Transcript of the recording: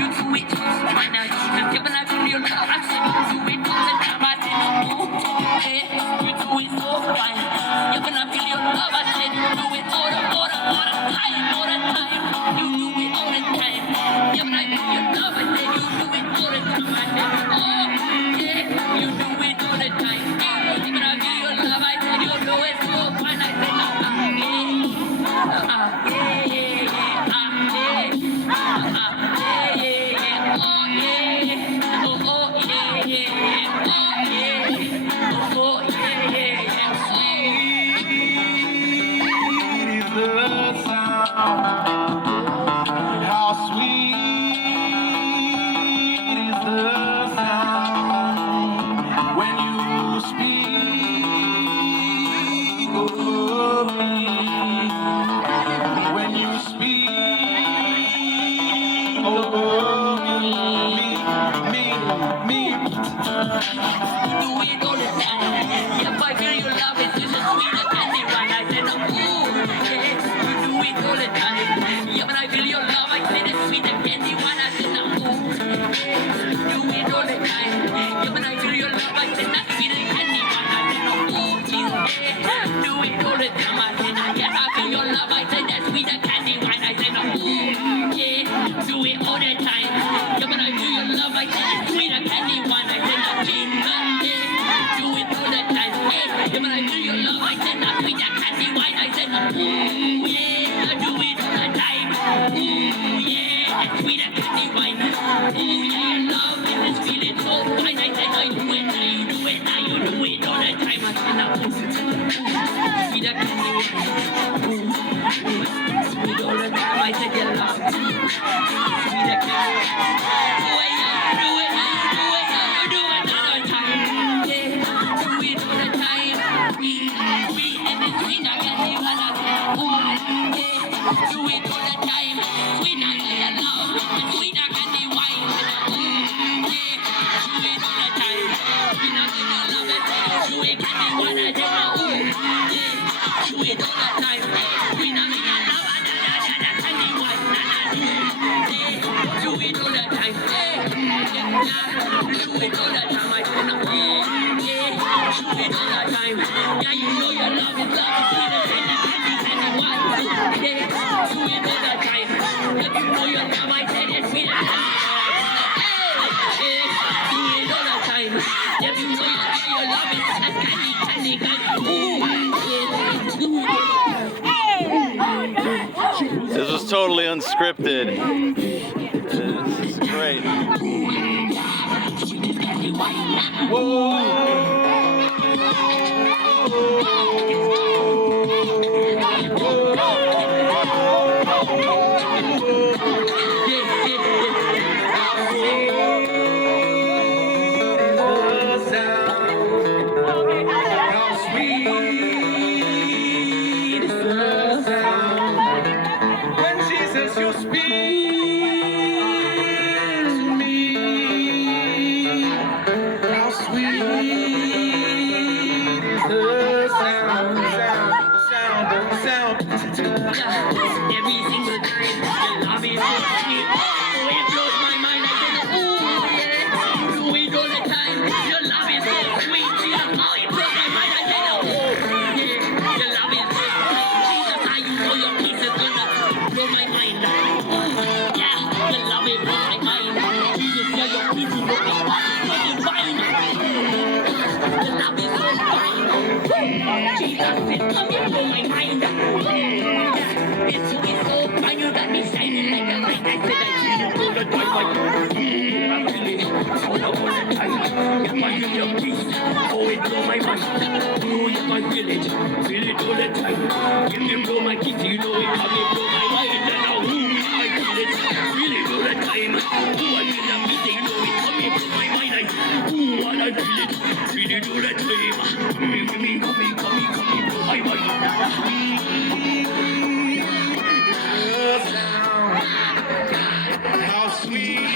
you do it just right now. Yeah, when I feel your love, I said you do it all the time. I said ooh, yeah, you do it so fine. Yeah, when I feel your love, I said you do it all the time. You do it all the time. Yeah, when I feel your love, I said you do it all the time. I said oh, yeah, you do it all the time. Yeah, when I feel your love, I said you do it so fine. I said how sweet is the sound when you speak over me. When you speak over me. you do it all the time. Yeah, I feel your love is just as sweet as candy wine. I said, ooh, yeah, you do it all the time. Yeah, when I feel your love, I said it's sweet as candy wine. I said, ooh, yeah, you do it all the time. Yeah, when I feel your love, I said that's sweet as candy wine. I said, ooh, Jesus, yeah, do it all the time. I said, yeah, I feel your love, I said that's sweet as candy wine. I said, ooh, yeah, do it all the time. Yeah, when I feel your love, I said it's sweet as candy wine. I said, Jesus, yeah, do it all the time. Yeah, when I feel your love, I said that's sweet as candy wine. I said, ooh, yeah, do it all the time. Ooh, yeah, sweet as candy wine. Ooh, yeah, love is this feeling so fine. I said, I do it, now you do it, now you do it all the time. I said, now, sweet as candy wine. Ooh, sweet all the time. I said, you love sweet as candy wine. Oh, yeah, do it, now you do it, now you do it all the time. Yeah, do it all the time. Sweet and it's sweet as candy wine. I said, ooh, yeah, do it all the time. Sweet as your love, sweet as candy wine. Ooh, yeah, do it all the time. Sweet as your love, do it candy wine. I said, ooh, yeah, do it all the time. Sweet as your love, candy wine. Yeah, do it all the time. Yeah, do it all the time. I said, ooh, yeah, do it all the time. Yeah, you know your love is sweet as candy wine. Yeah, do it all the time. Yeah, you know your love, I said it's sweet as candy wine. Yeah, do it all the time. Yeah, you know your love is as candy. Ooh, yeah, do it all the time. This was totally unscripted. This is great. How sweet is the sound when Jesus you speak to me. How sweet is the sound. Every single time your love is so sweet. Oh, it blows my mind. I said, ooh, yeah, do it all the time. Your love is so sweet. Oh, it blows my mind. I said, ooh, yeah, your love is so sweet. Jesus, how you know your peace is gonna blow my mind. Yeah, your love is blow my mind. Jesus, yeah, your peace is blowing my mind. Your love is so fine. Jesus, it's coming blow my mind. It's so fine, you got me shining like a light. I said I feel it all the time. I feel it all the time. If I feel your peace, oh, it blow my mind. Oh, if I feel it all the time. If you blow my kiss, you know it coming blow my mind. And now, I feel it all the time. Oh, I feel that beating, you know it coming blow my mind. And I feel it all the time. Coming, blow my mind. How sweet